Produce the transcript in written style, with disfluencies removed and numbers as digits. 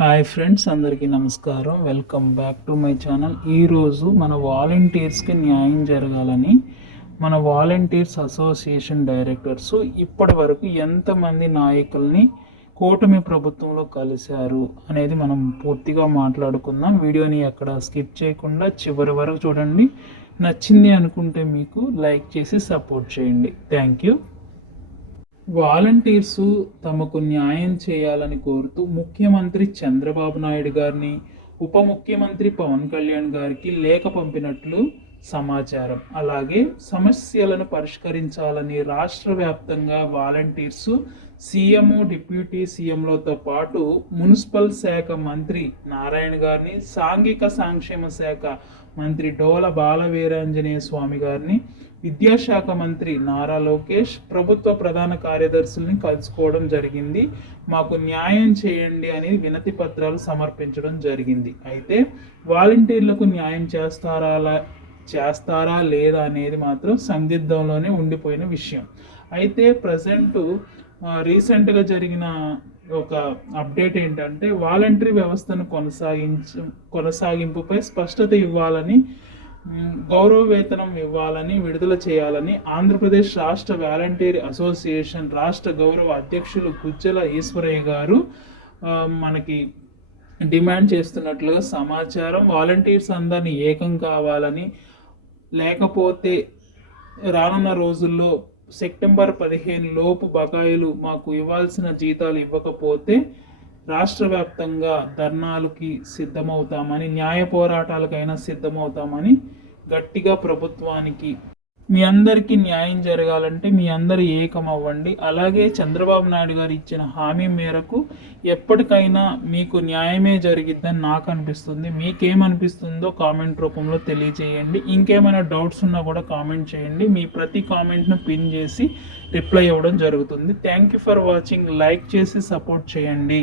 Hi friends, అందరికీ నమస్కారం. Welcome back to my channel. ఈరోజు మన వాలంటీర్స్కి న్యాయం జరగాలని మన వాలంటీర్స్ అసోసియేషన్ డైరెక్టర్స్ ఇప్పటి వరకు ఎంతమంది నాయకుల్ని కూటమి ప్రభుత్వంలో కలిశారు అనేది మనం పూర్తిగా మాట్లాడుకుందాం. వీడియోని ఎక్కడ స్కిప్ చేయకుండా చివరి వరకు చూడండి. నచ్చింది అనుకుంటే మీకు లైక్ చేసి సపోర్ట్ చేయండి. Thank you. వాలంటీర్సు తమకు న్యాయం చేయాలని కోరుతూ ముఖ్యమంత్రి చంద్రబాబు నాయుడు గారిని, ఉప ముఖ్యమంత్రి పవన్ కళ్యాణ్ గారికి లేఖ పంపినట్లు సమాచారం. అలాగే సమస్యలను పరిష్కరించాలని రాష్ట్ర వ్యాప్తంగా వాలంటీర్సు సీఎం, డిప్యూటీ సీఎంలతో పాటు మున్సిపల్ శాఖ మంత్రి నారాయణ గారిని, సాంఘిక సంక్షేమ శాఖ మంత్రి డోల బాలవీరాంజనేయ స్వామి గారిని, విద్యాశాఖ మంత్రి నారా లోకేష్, ప్రభుత్వ ప్రధాన కార్యదర్శుల్ని కలుసుకోవడం జరిగింది. మాకు న్యాయం చేయండి అని వినతి పత్రాలు సమర్పించడం జరిగింది. అయితే వాలంటీర్లకు న్యాయం చేస్తారా లేదా అనేది మాత్రం సందిగ్ధంలోనే ఉండిపోయిన విషయం. అయితే రీసెంట్గా జరిగిన ఒక అప్డేట్ ఏంటంటే, వాలంటరీ వ్యవస్థను కొనసాగింపుపై స్పష్టత ఇవ్వాలని, గౌరవ వేతనం ఇవ్వాలని, విడుదల చేయాలని ఆంధ్రప్రదేశ్ రాష్ట్ర వాలంటీర్ అసోసియేషన్ రాష్ట్ర గౌరవ అధ్యక్షులు గుజ్జల ఈశ్వరయ్య గారు మనకి డిమాండ్ చేస్తున్నట్లుగా సమాచారం. వాలంటీర్స్ అందరినీ ఏకం కావాలని, లేకపోతే రానున్న రోజుల్లో సెప్టెంబర్ 15 లోపు బకాయిలు మాకు ఇవ్వాల్సిన జీతాలు ఇవ్వకపోతే రాష్ట్ర వ్యాప్తంగా ధర్నాలకి సిద్ధమవుతామని, న్యాయ పోరాటాలకైనా సిద్ధమవుతామని గట్టిగా ప్రభుత్వానికి, మీ అందరికీ న్యాయం జరగాలంటే మీ అందరూ ఏకం అవ్వండి. అలాగే చంద్రబాబు నాయుడు గారు ఇచ్చిన హామీ మేరకు ఎప్పటికైనా మీకు న్యాయమే జరిగిద్దని నాకు అనిపిస్తుంది. మీకేమనిపిస్తుందో కామెంట్ రూపంలో తెలియజేయండి. ఇంకేమైనా డౌట్స్ ఉన్నా కూడా కామెంట్ చేయండి. మీ ప్రతి కామెంట్ను పిన్ చేసి రిప్లై ఇవ్వడం జరుగుతుంది. Thank you for watching. Like చేసి సపోర్ట్ చేయండి.